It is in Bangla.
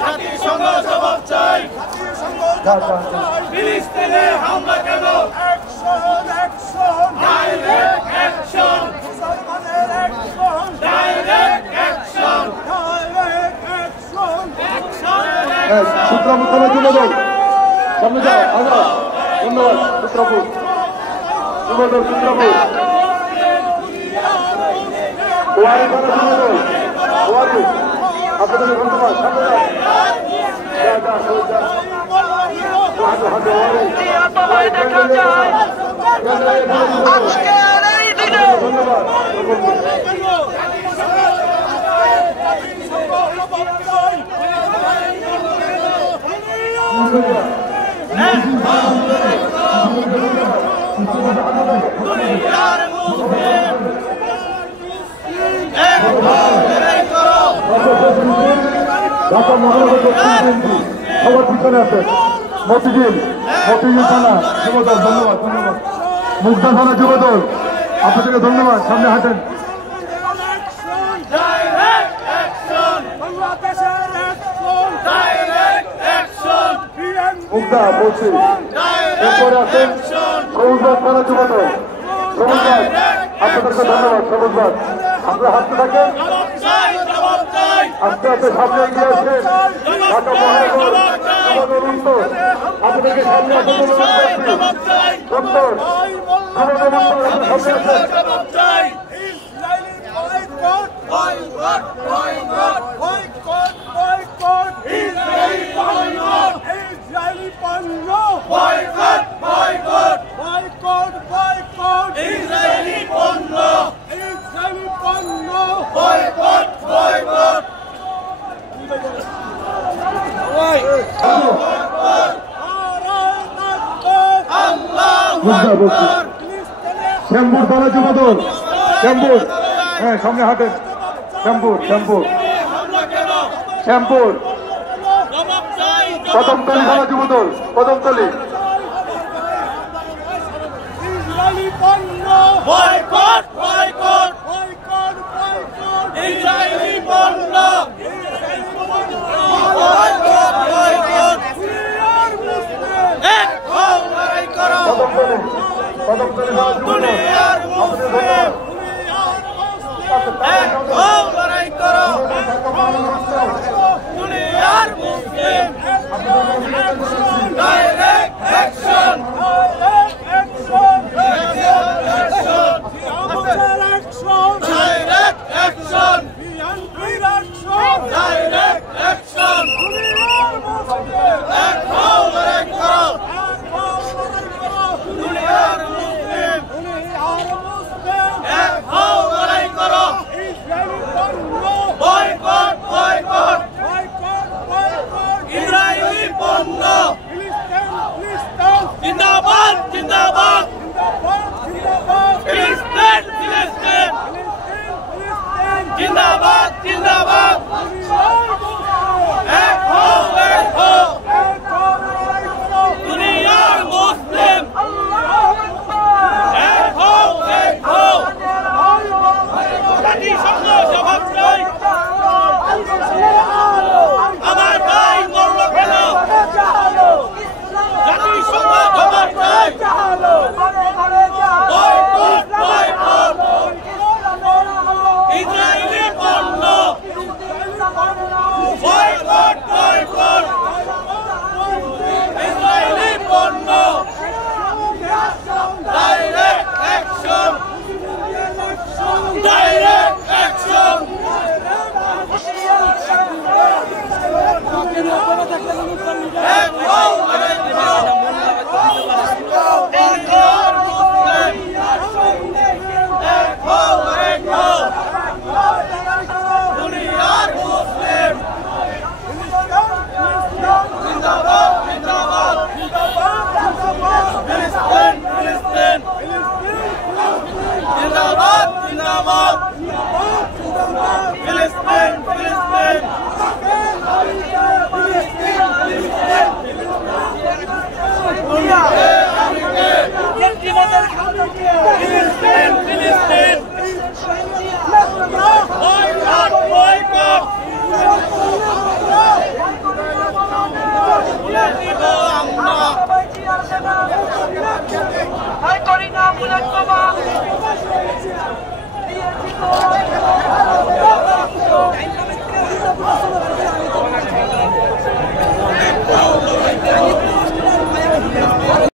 জাতিসংঘ জবাব চাই ফিলিস্তিনে হামলা কেন ডাইরেক্ট অ্যাকশন সূত্রাপুর যুবদল সামনে যাও আগে ধন্যবাদ সূত্রাপুর যুবদল সূত্রাপুর ওয়ারি থানা যুবদল ওয়ারি আপনাদের ধন্যবাদ সামনে যাও ঢাকা মহানগর সবার পিছনে আছে মতিঝিল থানা যুবদল ধন্যবাদ ধন্যবাদ মুগদা থানা যুবদল আপনাদেরকে ধন্যবাদ সামনে হাঁটেন মুগদা বলছি এরপরে আছেন সবুজবাদ থানা যুবদল সবুজবাদ আপনাদেরকে ধন্যবাদ সবুজবাদ আপনারা হাঁটতে থাকেন আস্তে আস্তে সামনে এগিয়ে আসছেন ঢাকা মহানগর যুবদল উত্তর আপনাদেরকে সামনে আসতে উত্তর শ্যামপুর থানা যুবদল শ্যামপুর হ্যাঁ সামনে হাঁটেন শ্যামপুর কদমতলী থানা যুবদল কদমতলী কদমতলী থানা যুবদল